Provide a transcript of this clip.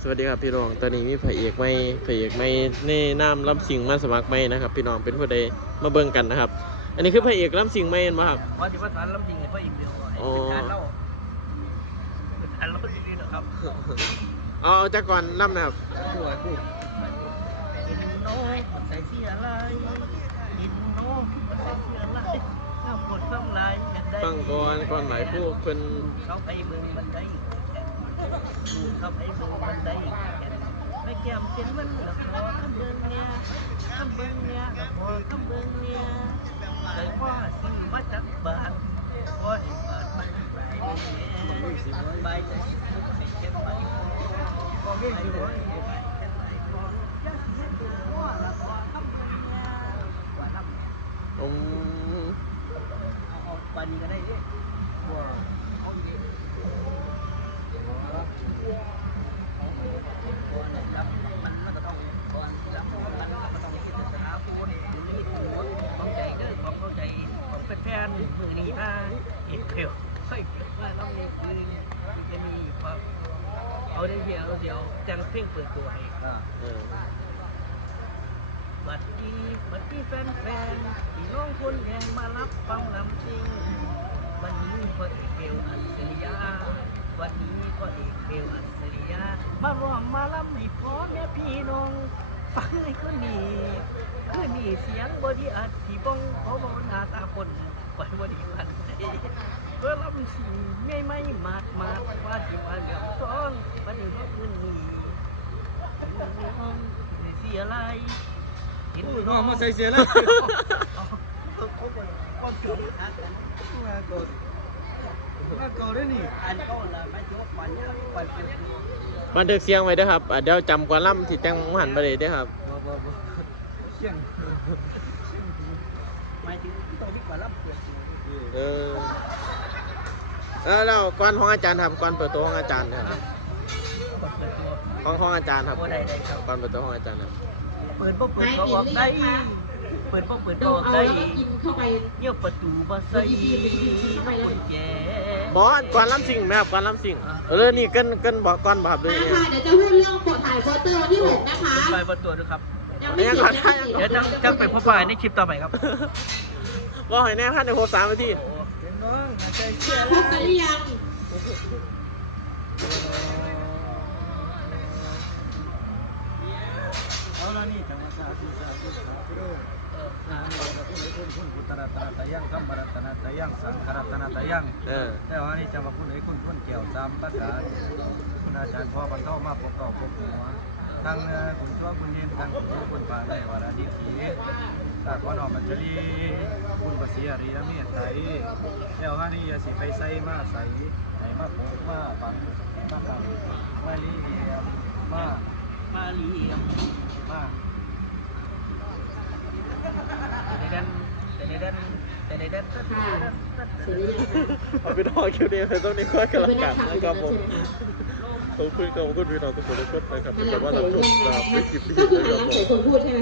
สวัสดีครับพี่น้องตอนนี้มีพระเอกไม่พระเอกไม่ในนามลำสิงมาสมัครไม่นะครับ พี่น้องเป็นผู้ใดมาเบิ่งกันนะครับ อันนี้คือพระเอกลำสิงไม่เห็นไหมครับว่าที่ว่าสารลำจริงไอ้พ่ออีกเดียวไอ้เป็นการเล่าเป็นการเล่าดีๆนะครับเอาเอาจากก่อนลำนะครับหัวกูกินโน้มันใส่เสียอะไรกินโน้มันใส่เสียอะไรถ้าปวดท้องลายอยากได้ฟังก่อนก่อนหมายผู้เพิ่นเข้าไปเบิ่งบันไดดูเข้าไปเบิ่งบันไดไม่แก้มเป็นมันละพอคำเบิ่งเนี่ยคำเบิ่งเนี่ยละพอคำเบิ่งเนี่ยใจว่าสิมาจักบาทพอได้บาทมันสบายใจไม่เจ็บไปก็ไม่อยู่ว่าจะสิเฮ็ด ว่าละพอคำเบิ่งเนี่ยว่าน้ำอืมเอาเอาปานนี้ก็ได้เด้ว่าเอาดีก่อนรับมันมัน แฟนๆมือนี้นะอีกเพียวค่อยว่าเราในคืนจะมีความเอาได้เดียวเดียวจังเพ่งเปิดตัวให้บัดดีบัดดีแฟนๆพี่น้องคนแดงมารับฟังลำจริงวันนี้พ่อเอกเบลอัศริยาวันนี้พ่อ เอกเบลอัศริยามาร้องมาลำให้พ่อแม่พี่น้องฟังให้คนนี้คือนี่เสียงบอดีอัดที่บ้องเพราะว่าหน้าตาคนปล่อยบอดีพันใจเพื่อลำสิ่งไม่ไม่มาดมาดว่าที่ว่าเหลี่ยมซ้อนวันนี้พ่อคืนนี้น้องเสียอะไรเห็นน้องมาใส่เสียแล้วเขาบอกค บันทึกเสียงไว้ด้อครับอะเดี๋ยวจำก่อนล่ำที่แตงหันไปเลยด้อครับบ่บ่บ่เชี่ยงหมายถึงตัวที่กว่ารับเออแล้วแล้วก่อนของอาจารย์ครับก่อนเปิดตัวของอาจารย์ครับเปิดตัวของของอาจารย์ครับก่อนเปิดตัวของอาจารย์ครับ เปิดปุ๊บเปิดก็ออกได้ เปิดบ่เปิดก็ดอมอกเอาได้แล้วก็กินเข้าไปเยี่ยวประตูบ่ใส่น้ำกุญแจบอสก่อนลำสิงไหมครับก่อนลำสิงเออนี่เกินเกินบอกก่อนบอกครับเลยมาค่ะเดี๋ยวจะพูดเรื่องโปรดถ่ายโปสเตอร์วันที่6นะคะไปประตูด้วยครับยังไม่เสร็จยังไม่เสร็จเดี๋ยวจะจะไปพบปะในคลิปต่อไปครับบอกให้แน่พันในโพสามนาทีเป็นน้องหายใจเชี่ยมาพบกันหรือยังเอาละนี่จังหวัดสาธุสาธุสาธุ เด้อนะเราจะพูดให้คุณคุณพุทธรัตนตยังธรรมรัตนตยังสังฆรัตนตยังเออแต่ว่านี่จะมาพูดให้คุณคุณเกี่ยวสามประการคุณอาจารย์พ่อบรรเทามาปกเก่าปกหัวทั้งคุณชั่วคุณเย็นทั้งคุณชั่วคุณผ่านได้วาระดีผีตาขอนอมมัจจรีคุณภาษีอริยเมตไตรแล้วฮานี่ยาสิไปใส่มาใส่ไหนมาปกมาบังมาบังมาลีเดียมมามาเลียมมา แต่ในดัน แต่ในดันต่ในดันค่ะเสร็จหรือยังคะเอาไปรอคิวเดียต้องนี่ค่อยกันละกันนะครับผมขอบคุณครับขอบคุณพี่น้องทุกคนทุกคนนะครับเป็นหแต่ว่าเราชยัมงไงตามคะไม่คลิปก็นี้คือนะหันคหรับผมลังใส่คนพูดใช่ไหม